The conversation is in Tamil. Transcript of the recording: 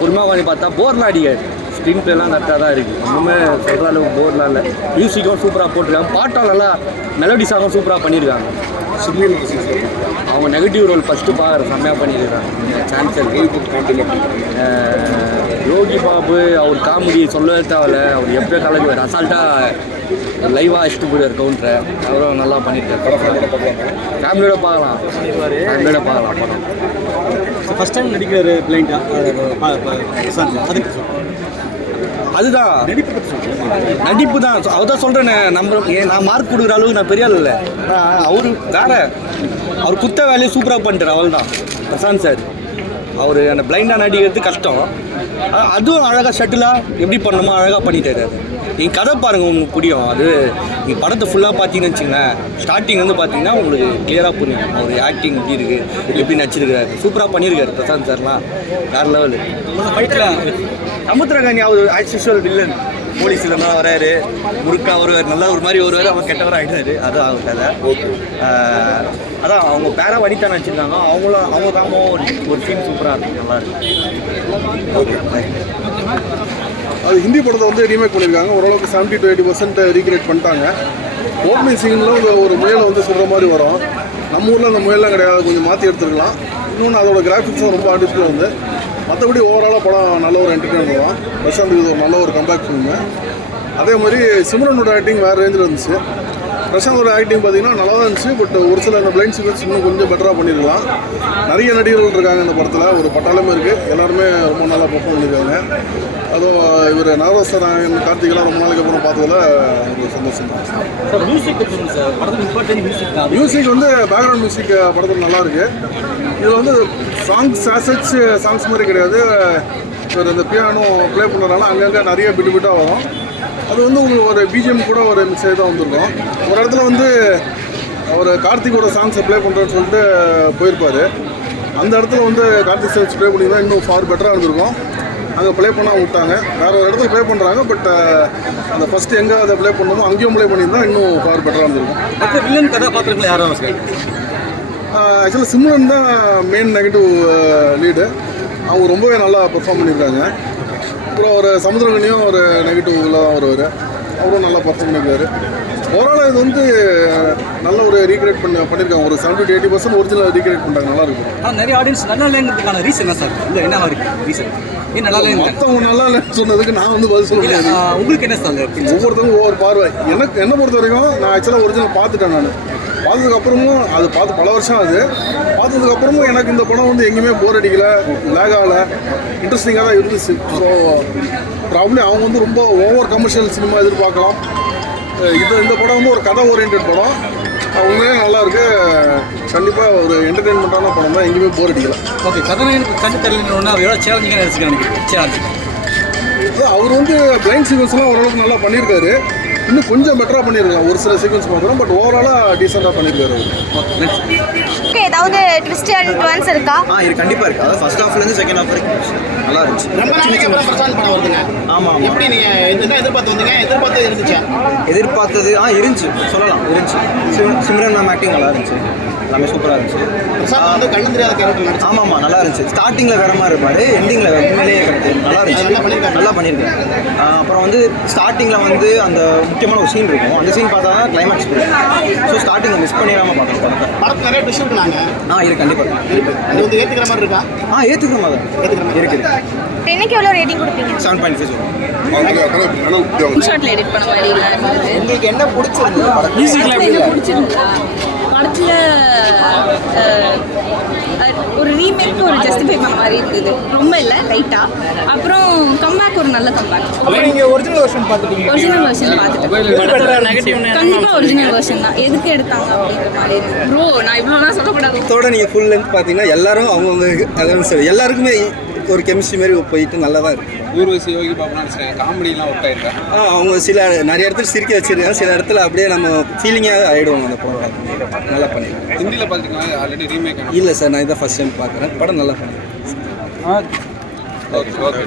பொறுமையாக பண்ணி பார்த்தா போர்லாம் அடிக்காது. ஸ்க்ரீன் பிளேலாம் கரெக்டாக தான் இருக்குது. ஒன்றுமே சொல்கிற அளவுக்கு போர்லாம் இல்லை. மியூசிக்கும் சூப்பராக போட்டிருக்காங்க. பாட்டும் நல்லா மெலடி சாங்கும் சூப்பராக பண்ணியிருக்காங்க. அவங்க நெகட்டிவ் ரோல் ஃபஸ்ட்டு பார்க்குற செம்மையாக பண்ணியிருக்காங்க. சான்ஸ் இருக்குது. யோகி பாபு அவர் காமெடி சொல்லவே தேவையில்ல. அவர் எப்போ கலக்குவார். அசால்ட்டாக லைவாக அடிச்சுட்டு போயிடுவார் கவுண்டரை. அவரும் நல்லா பண்ணியிருக்காரு. ஃபேமிலியோட பார்க்கலாம். ஃபேமிலியோட பார்க்கலாம் படம். ஃபஸ்ட் டைம் நடிக்கிறாரு பிளைண்டா அதுதான் நடிப்பு தான். அவர் தான் சொல்கிறேனே, நான் மார்க் கொடுக்குற அளவுக்கு நான் பெரிய ஆள் இல்லை. அவரு வேற, அவர் குத்த வேலையை சூப்பராக பண்ணிட்டார். அவள் தான் பிரசாந்த் சார். அவர் அந்த பிளைண்டாக நடிக்கிறது கஷ்டம். அதுவும் அழகாக ஷட்டிலாக எப்படி பண்ணணுமோ அழகாக பண்ணிட்டாரு. அது நீங்கள் கதை பாருங்கள், உங்களுக்கு புரியும். அது நீங்கள் படத்தை ஃபுல்லாக பார்த்தீங்கன்னு வச்சுங்களேன், ஸ்டார்டிங் வந்து பார்த்தீங்கன்னா உங்களுக்கு கிளியராக புரியும். அவர் ஆக்டிங் எப்படி இருக்குது, எப்படி நடிச்சிருக்காரு, சூப்பராக பண்ணியிருக்காரு பிரசாந்த் சார்லாம். வேறு லெவலு. சமுத்திரகாணி அவர் ஆஸ் யூஷுவல் வில்லன். போலீஸில் தான் வராரு, முறுக்கா வருவார், நல்லா ஒரு மாதிரி வருவார், அவன் கெட்டவராக ஆகிட்டாரு. அதான் அவங்க கதை. அதான் அவங்க பேரா வடித்தானே வச்சுருக்காங்க. அவங்க தாமோ ஒரு சீன் சூப்பராக இருக்கும், நல்லா இருக்கு. ஓகே. அது ஹிந்தி படத்தை வந்து ரீமேக் பண்ணியிருக்காங்க. ஓரளவுக்கு 70 to 80% ரீக்ரியேட் பண்ணிட்டாங்க. ஓப்பனிங் சீனில் ஒரு முயலை வந்து சொல்கிற மாதிரி வரும். நம்ம ஊரில் அந்த முயலாம் கிடையாது, கொஞ்சம் மாற்றி எடுத்துருக்கலாம். இன்னொன்று அதோட கிராஃபிக்ஸும் ரொம்ப ஆர்டிஸ்டில் வந்து. மற்றபடி ஓவராலாக படம் நல்ல ஒரு என்டர்டெயின்மெண்ட் தான். பிரசாந்த் இது ஒரு நல்ல ஒரு கம்பேக் ஃபிலிமு. அதே மாதிரி சிம்ரனோட ஆக்டிங் வேறு ரேஞ்சில் இருந்துச்சு. பிரசாந்தோட ஆக்டிங் பார்த்தீங்கன்னா நல்லா தான் இருந்துச்சு. பட் ஒரு சில அந்த பிளைண்ட் சீக்வன்ஸ் இன்னும் கொஞ்சம் பெட்டராக பண்ணியிருக்கலாம். நிறைய நடிகர்கள் இருக்காங்க இந்த படத்தில், ஒரு பட்டாளமே இருக்குது. எல்லாருமே ரொம்ப நல்லா பெர்ஃபார்ம் பண்ணியிருக்காங்க. அதுவும் இவர் நாகராஜன் கார்த்திகெல்லாம் ரொம்ப நாளைக்கு அப்புறம் பார்த்ததில் எனக்கு சந்தோஷம் தான். மியூசிக் வந்து பேக்ரவுண்ட் மியூசிக் படத்தில் நல்லாயிருக்கு. இதில் வந்து சாங்ஸ் மாதிரி கிடையாது. இவர் இந்த பியானோ ப்ளே பண்ணுறதுனால அங்கங்கே நிறைய பிட்டாக வரும். அது வந்து உங்களுக்கு ஒரு பிஜிஎம் கூட ஒரு மிக்ஸ் ஆகி தான் வந்திருக்கும். ஒரு இடத்துல வந்து அவர் கார்த்திகோட சாங்ஸை ப்ளே பண்ணுறேன்னு சொல்லிட்டு போயிருப்பார். அந்த இடத்துல வந்து கார்த்திக் சாங்ஸ் ப்ளே பண்ணிங்கன்னா இன்னும் ஃபார் பெட்டராக இருந்திருக்கும். அங்கே ப்ளே பண்ணால் விட்டாங்க. வேறு ஒரு இடத்துல ப்ளே பண்ணுறாங்க. பட் அந்த ஃபஸ்ட்டு எங்கே அதை ப்ளே பண்ணணுமோ அங்கேயும் ப்ளே பண்ணியிருந்தா இன்னும் ஃபார் பெட்டராக இருந்திருக்கும். வில்லன் கதாபாத்திரங்கள் யாரும் ஆக்சுவலாக சிம்ரன் தான் மெயின் நெகட்டிவ் லீடு. அவங்க ரொம்பவே நல்லா பெர்ஃபார்ம் பண்ணியிருக்காங்க. அப்புறம் ஒரு சமுத்திரகனியும் ஒரு நெகட்டிவ்ல தான் வருவார். அவரும் நல்லா பெர்ஃபார்ம் பண்ணியிருக்காரு. ஓவராலாக இது வந்து நல்ல ஒரு ரீக்ரியேட் பண்ணியிருக்காங்க. ஒரு 70 to 80% ஒரிஜினல் ரீக்ரியேட் பண்ணிட்டாங்க. நல்லா இருக்கும். நிறைய ஆடியன்ஸ் நல்லா இல்லைங்கிறதுக்கான ரீசன் என்ன சார்? இல்லை என்ன இருக்குது ரீசன்? நல்லா இல்லை, மற்றவங்க நல்லா இல்லைன்னு சொன்னதுக்கு நான் வந்து பதில் சொல்ல முடியாது. உங்களுக்கு என்ன சார்? ஒவ்வொருத்தவங்க ஒவ்வொரு பார்வை. என்னை பொறுத்த வரைக்கும் நான் ஆக்சுவலாக ஒரிஜினல் பார்த்துட்டேன். நான் பார்த்ததுக்கப்புறமும் அது பார்த்து பல வருஷம் ஆகுது. பார்த்ததுக்கப்புறமும் எனக்கு இந்த படம் வந்து எங்கேயுமே போர் அடிக்கலை, லேக் ஆகலை, இன்ட்ரெஸ்டிங்காக தான் இருந்துச்சு. ஸோ ப்ராப்ளம் அவங்க வந்து ரொம்ப ஓவர் கமர்ஷியல் சினிமா எதிர்பார்க்கலாம். இந்த படம் வந்து ஒரு கதை ஓரியன்ட் படம். உண்மையே நல்லாயிருக்கு. கண்டிப்பாக ஒரு என்டர்டெயின்மெண்ட்டான படம் தான், எங்கேயுமே போர் அடிக்கலை. ஓகே. கதாநாயகனுக்கு கண்டு தெரியலன்னா எவ்வளோ சேலஞ்சிங்காக நினச்சிக்கிறேன். அவர் வந்து பிளைண்ட் சீக்வன்ஸ்லாம் ஓரளவுக்கு நல்லா பண்ணியிருக்காரு. இன்னும் கொஞ்சம் பெட்டராக பண்ணியிருக்கலாம் ஒரு சில சீக்வன்ஸ் பார்க்குறோம். பட் ஓவராலாக டீசெண்டாக பண்ணியிருக்காரு. ஓகே. ஏதாவது ட்விஸ்ட் அண்ட் டர்ன்ஸ் இருக்கா? இது கண்டிப்பாக இருக்குது. அதாவது ஃபர்ஸ்ட் ஹாஃப்லேருந்து செகண்ட் ஹாஃப் வரைக்கும் நல்லா இருந்துச்சு. படம் வருதுங்க. ஆமாம். எப்படி நீங்கள் என்ன எதிர்பார்த்து வந்தீங்க? எதிர்பார்த்தது இருந்துச்சா? எதிர்பார்த்தது இருந்துச்சு, சொல்லலாம் இருந்துச்சு. சிம்ரன் மேம் ஆக்டிங் நல்லா இருந்துச்சு. எல்லாமே சூப்பராக இருந்துச்சு. பிரசாந்த் வந்து கண்ணு தெரியாத கேரக்டர் நடிச்சு. ஆமாம், நல்லா இருந்துச்சு. ஸ்டார்டிங்கில் வேறு மாதிரி இருப்பார், எண்டிங்கில் உண்மையிலேயே நல்லா இருந்துச்சு. நல்லா பண்ணியிருக்கேன். அப்புறம் வந்து ஸ்டார்டிங்கில் வந்து அந்த முக்கியமான ஒரு சீன் இருக்கும். அந்த சீன் பார்த்தா தான் கிளைமேக்ஸ் போகும். ஸோ ஸ்டார்டிங்கை மிஸ் பண்ணிடாமல் பார்க்கணும். படத்தில் நிறைய ட்விஸ்ட் இருக்குனாங்க. இது கண்டிப்பாக இருக்குது. அது வந்து ஏற்றுக்கிற மாதிரி இருக்கா? ஏற்றுக்கிற மாதிரி தான் இருக்குது. எனக்கு எவ்வளோ ரேட்டிங் கொடுப்பீங்க? 7.5 சொல்லுவோம். ஷார்ட்ல எடிட் பண்ண மாதிரி இல்லை. உங்களுக்கு என்ன பிடிச்சிருந்தது? பிடிச்சிருந்தா படத்தில் ஒரு ரீமேக் ஒரு ஜஸ்டிஃபை பண்ண மாதிரி இருந்தது. ரொம்ப இல்லை, லைட்டாக. அப்புறம் கம்பேக் ஒரு நல்ல கம்பேக். நீங்கள் ஒரிஜினல் வெர்ஷன் பார்த்துட்டீங்க? ஒரிஜினல் வெர்ஷன் பார்த்துட்டு கண்டிப்பாக ஒரிஜினல் வெர்ஷன் தான். எதுக்கு எடுத்தாங்க அப்படிங்கிற மாதிரி இருக்கு. ப்ரோ நான் இவ்வளோலாம் சொல்லக்கூடாது. இதோட நீங்கள் ஃபுல் லென்த் பார்த்தீங்கன்னா எல்லாரும் அவங்கவுங்க அதான் சரி எல்லாருக்குமே ஒரு கெமிஸ்ட்ரி மாதிரி போயிட்டு நல்லா தான் இருக்குது. ஊர்வசி யோகி பாபுலாம் நினச்சிருக்கேன். காமெடிலாம் ஒர்க் ஆகிருக்கேன். அவங்க நிறைய இடத்துல சிரிக்க வச்சுருக்காங்க. சில இடத்துல அப்படியே நம்ம ஃபீலிங்காக ஆகிடுவாங்க. அந்த படம் நல்லா பண்ணியிருக்கேன். ஹிந்தியில் பார்த்துருக்கீங்களா? ஆல்ரெடி ரீமேக் இல்லை சார், நான் இதை ஃபஸ்ட் டைம் பார்க்குறேன். படம் நல்லா பண்ணியிருக்கேன். ஓகே.